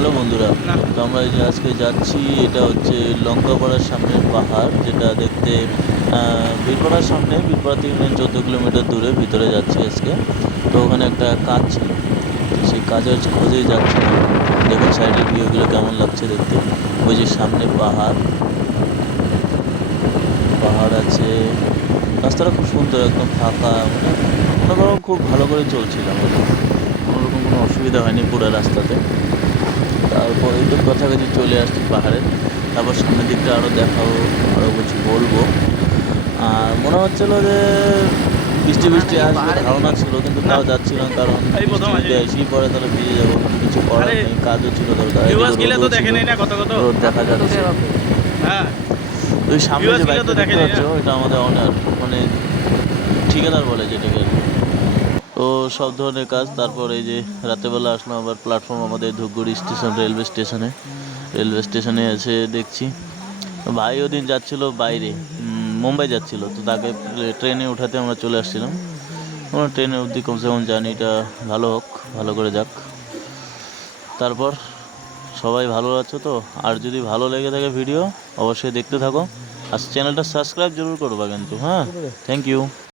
Hello বন্ধুরা, তো আমরা এই যে আজকে যাচ্ছি, এটা হচ্ছে লঙ্কাপাড়ার সামনের পাহাড়, যেটা দেখতে বীরপাড়ার সামনে, বীরপাড়া থেকে 14 কিলোমিটার দূরে ভিতরে যাচ্ছি আজকে। তো ওখানে একটা কাজ ছিল, তো সেই কাজের খোঁজেই যাচ্ছিলাম। দেখুন সাইডের ভিউগুলো কেমন লাগছে দেখতে। ওই যে সামনে পাহাড় পাহাড় আছে, রাস্তাটা খুব সুন্দর, একদম ফাঁকা, মানে মনে করো খুব ভালো করে চলছিলাম, কোনোরকম কোনো অসুবিধা হয়নি পুরো রাস্তাতে। তারপর এই তো কাছাকাছি চলে আসছি পাহাড়ের। তারপর সামনের দিকটা আরও দেখাবো, আরও কিছু বলবো। আর মনে হচ্ছিলো যে বৃষ্টি বৃষ্টি আসবে ধারণা ছিল, কিন্তু তাও যাচ্ছিলাম, কারণ বৃষ্টি যদি এসেই পড়ে তাহলে ভিজে যাবো, কিন্তু কিছু করার নেই, কাজও ছিল দরকার। রোদ দেখা যাচ্ছে। তো ওই সামনে যে বাইকটা দেখতে পাচ্ছ, এটা আমাদের অনার, মানে ঠিকাদার বলে যেটাকে আর কি। তো সব ধরনের কাজ। তারপর এই যে রাতেরবেলা আসলাম আবার প্ল্যাটফর্ম আমাদের ধূপগুড়ি স্টেশন, রেলওয়ে স্টেশনে এসে দেখছি ভাই ওদিন যাচ্ছিল বাইরে, মুম্বাই যাচ্ছিল, তো তাকে ট্রেনে উঠাতে আমরা চলে আসছিলাম। আমরা ট্রেনে অবধি কমসে কম জার্নিটা ভালো হোক, ভালো করে যাক। তারপর সবাই ভালো আছো তো? আর যদি ভালো লেগে থাকে ভিডিও, অবশ্যই দেখতে থাকো, আর চ্যানেলটা সাবস্ক্রাইব জরুর করবা কিন্তু। হ্যাঁ, থ্যাংক ইউ।